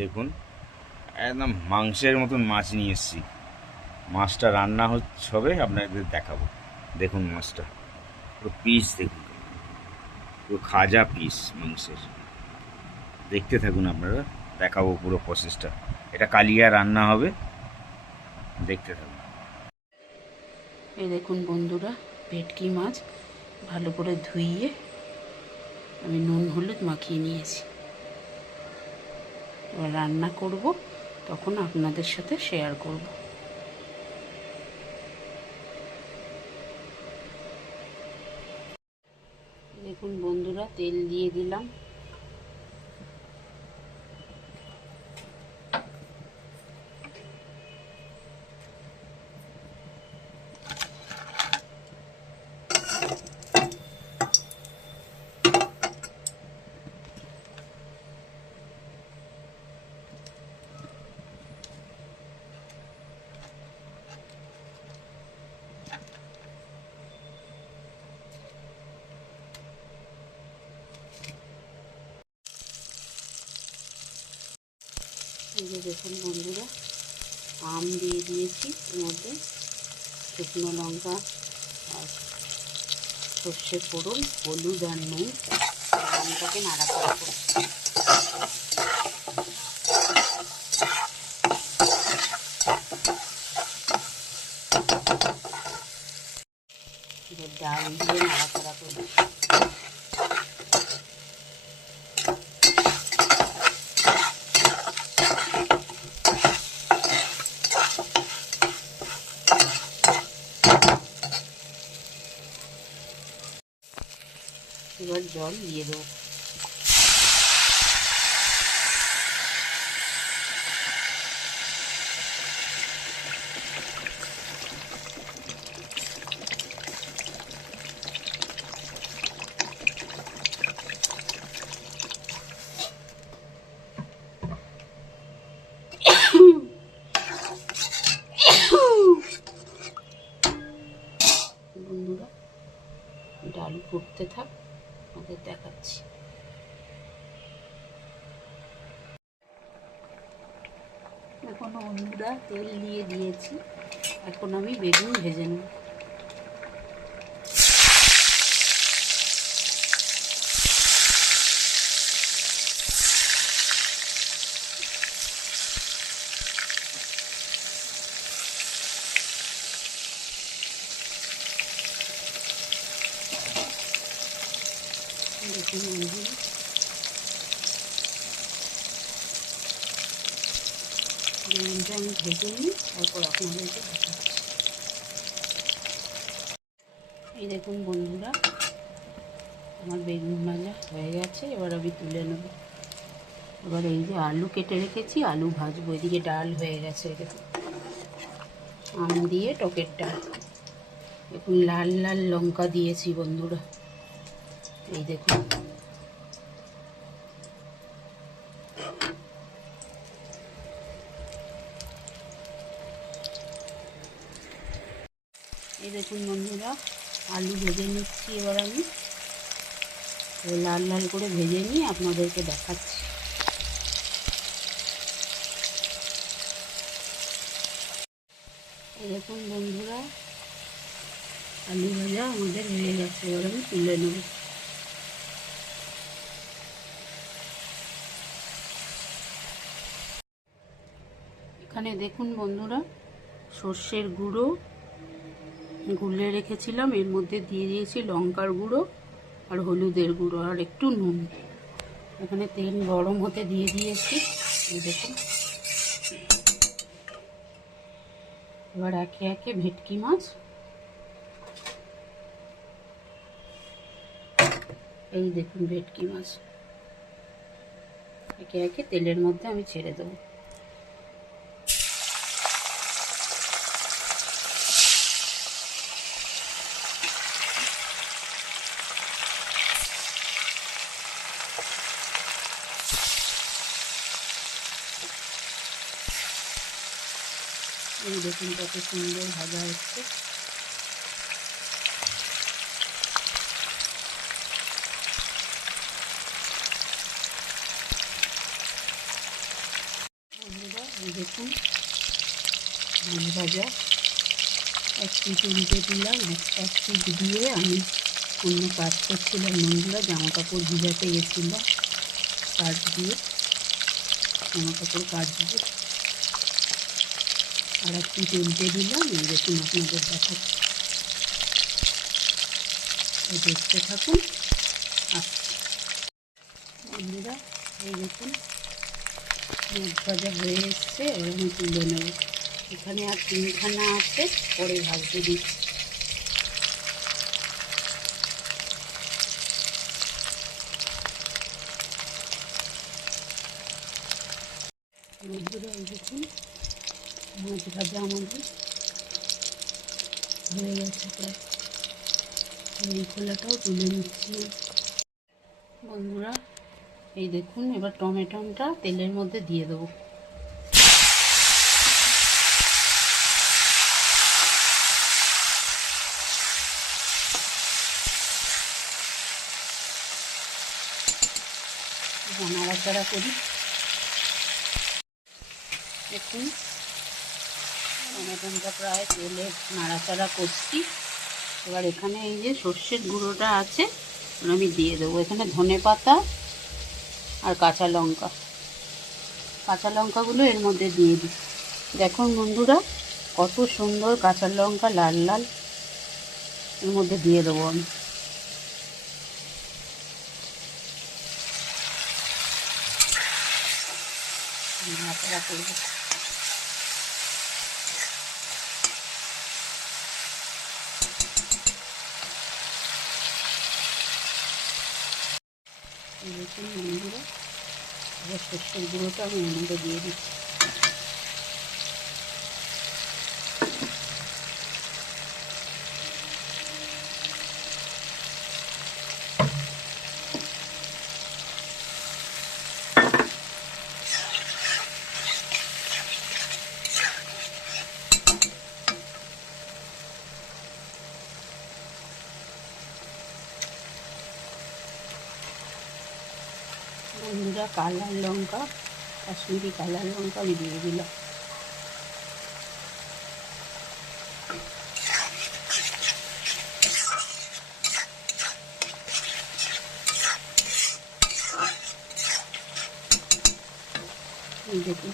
দেখুন, একদম মাংসের মতন মাছ নিয়ে এসেছি। মাছটা রান্না হবে, আপনাদের দেখাবো। দেখুন মাছটা পুরো পিস, দেখুন পুরো খাজা পিস মাংসের। দেখতে থাকুন আপনারা, দেখাবো পুরো প্রসেসটা। এটা কালিয়া রান্না হবে, দেখতে থাকুন। এই দেখুন বন্ধুরা, ভেটকি মাছ ভালো করে ধুইয়ে আমি নুন হলুদ মাখিয়ে নিয়েছি। এবার রান্না করব, তখন আপনাদের সাথে শেয়ার করব। দেখুন বন্ধুরা, তেল দিয়ে দিলাম। এই যে দেখুন বন্ধুরা, আম দিয়ে দিয়েছি এর মধ্যে, শুকনো লঙ্কা আর সর্ষে ফোড়ন, হলুদ আর নুন। আমটাকে নাড়াচাড়া করছি। এবার ডাল দিয়ে নাড়াচাড়া করছি। এবার জল দিয়ে দেবো। বন্ধুরা, ডাল ফুটতে থাক, আমাদের দেখাচ্ছি। এখন বন্ধুরা তেল দিয়ে দিয়েছি, এখন আমি বেগুন ভেজে নেব। দেখুন বন্ধুরা, বেগুনটা আমি ভেজে নিই, তারপর আপনাদেরকে দেখাচ্ছি। এই দেখুন বন্ধুরা, আমার বেগুন ভাজা হয়ে গেছে, এবার আমি তুলে নেব। এবার এই যে আলু কেটে রেখেছি, আলু ভাজবো। এদিকে ডাল হয়ে গেছে, দেখুন আম দিয়ে টকের ডাল। দেখুন লাল লাল লঙ্কা দিয়েছি বন্ধুরা, এই দেখুন। এই দেখুন বন্ধুরা, আলু ভেজে নিচ্ছি। এবার আমি লাল লাল করে ভেজে নিয়ে আপনাদেরকে দেখাচ্ছি। এই দেখুন বন্ধুরা, আলু ভাজা আমাদের হয়ে গেছে, এবার আমি তুলে নেব। এখানে দেখুন বন্ধুরা, সর্ষের গুঁড়ো গুলে রেখেছিলাম, এর মধ্যে দিয়ে দিয়েছি লঙ্কার গুঁড়ো আর হলুদের গুঁড়ো আর একটু নুন। এখানে তেল গরম হতে দিয়ে দিয়েছি, এই দেখুন। এবার একে একে ভেটকি মাছ, এই দেখুন ভেটকি মাছ একে একে তেলের মধ্যে আমি ছেড়ে দেবো। এই দেখুন কত সুন্দর ভাজা হচ্ছে। এই দেখুন মাছ ভাজা এক পিঠ উল্টে দিলাম, এক পিঠ দিয়ে আমি অন্য কাজ করছিলাম বন্ধুরা। জামা কাপড় ভিজাতে গেছিলাম, কাজ দিয়ে জামা কাপড় কাচবো। আর এক পিঠ উল্টে দিলাম, এই দেখুন আপনাদের দেখাচ্ছি, দেখতে থাকুন। আসছি বন্ধুরা, এই দেখুন মাছ ভাজা হয়ে এসছে, এবার আমি তুলে নেব। এখানে আর তিনখানা আছে, পরে ভাজতে দিচ্ছি। বন্ধুরা এই দেখুন মাছ ভাজা আমাদের হয়ে গেছে প্রায়, এই খোলাটাও তুলে নিচ্ছি বন্ধুরা। এই দেখুন এবার টমেটোটা তেলের মধ্যে দিয়ে দেবো। নাড়াচাড়া করি। দেখুন টমেটোটা প্রায় তেলে নাড়াচাড়া করছি। এবার এখানে এই যে সর্ষের গুঁড়োটা আছে আমি দিয়ে দেবো। এখানে ধনেপাতা আর কাঁচা লঙ্কাগুলো এর মধ্যে দিয়ে দিই। দেখুন বন্ধুরা কত সুন্দর কাঁচা লঙ্কা লাল লাল এর মধ্যে দিয়ে দেবো আমি। নাড়াচাড়া করবো। দেখুন বন্ধুরা এবার সর্ষের গুঁড়োটা আমি এর মধ্যে দিয়ে দিচ্ছি। বন্ধুরা কালার লঙ্কা, কাশ্মীরি কালার লঙ্কা আমি দিয়ে দিলাম। দেখুন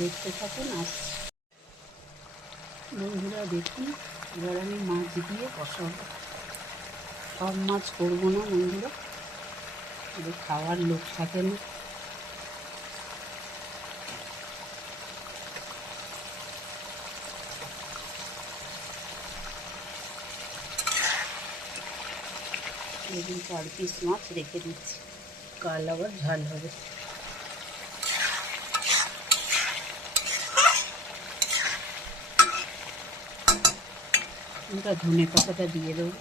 দেখতে থাকুন। আসছি বন্ধুরা, দেখুন এবার আমি মাছ দিয়ে কষাবো। সব মাছ করবো না বন্ধুরা, এবার খাওয়ার লোক থাকে না। দেখুন 4 পিস মাছ রেখে দিচ্ছি, কাল আবার ঝাল হবে। ধনে পাতাটা দিয়ে দেবো।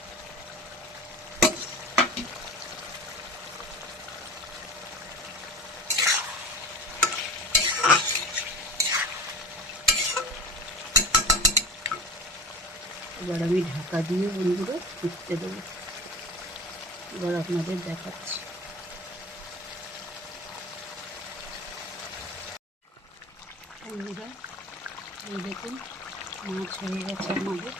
এবার আমি ঢাকা দিয়ে বন্ধুরা ফুটতে দেবো। এবার আপনাদের দেখাচ্ছি। বন্ধুরা এই দেখুন মাছ হয়ে গেছে আমাদের,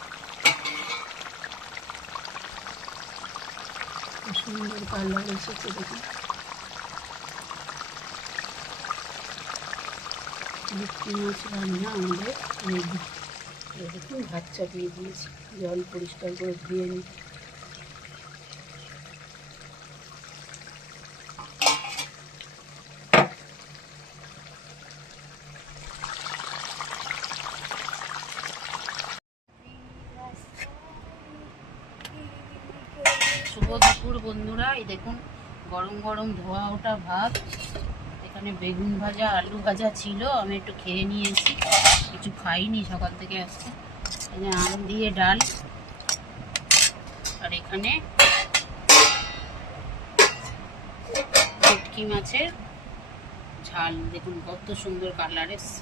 সুন্দর কালার এসেছে। দেখুন ভেটকি মাছ রান্না আমাদের রেডি। দেখুন ভাত চাপিয়ে দিয়েছি, জল পরিষ্কার করে ধুয়ে নিই। শুভ দুপুর বন্ধুরা, এই দেখুন গরম গরম ধোয়া ওঠা ভাত, এখানে বেগুন ভাজা আলু ভাজা ছিল, আমি একটু খেয়ে নিয়েছি, কিছু খাইনি সকাল থেকে আসছে। এখানে আম দিয়ে ডাল, আর এখানে ভেটকি মাছের ঝাল। দেখুন কত সুন্দর কালার এসছে।